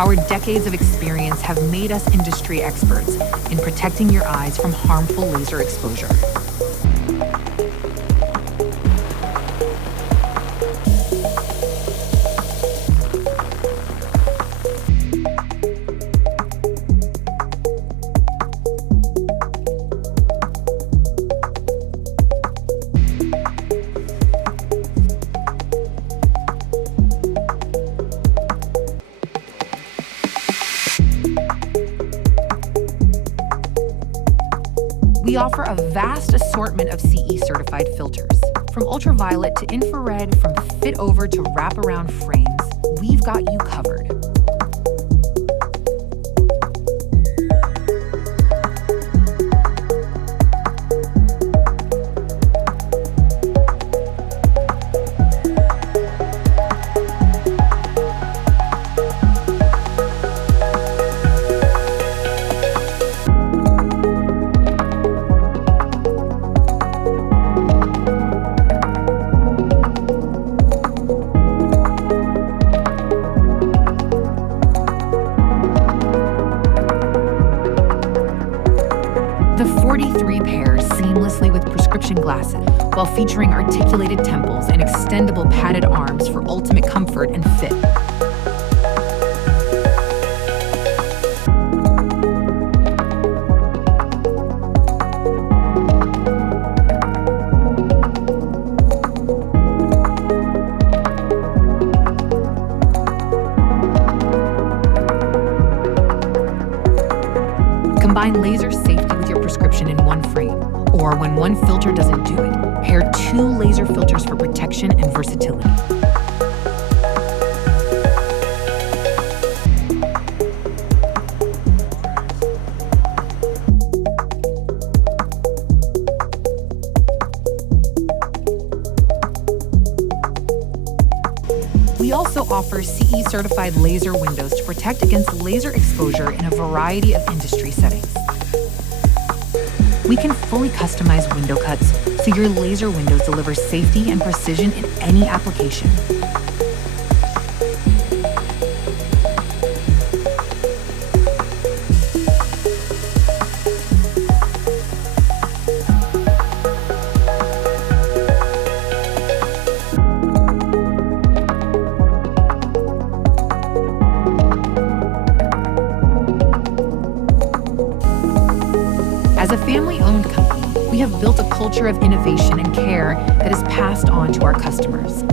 Our decades of experience have made us industry experts in protecting your eyes from harmful laser exposure. We offer a vast assortment of CE-certified filters. From ultraviolet to infrared, from fit-over to wraparound frames, we've got you covered. The 43 pairs seamlessly with prescription glasses while featuring articulated temples and extendable padded arms for ultimate comfort and fit. Combine laser safety with your prescription in one frame, or when one filter doesn't do it, pair 2 laser filters for protection and versatility. We also offer CE-certified laser windows to protect against laser exposure in a variety of industry settings. We can fully customize window cuts so your laser windows deliver safety and precision in any application. As a family-owned company, we have built a culture of innovation and care that is passed on to our customers.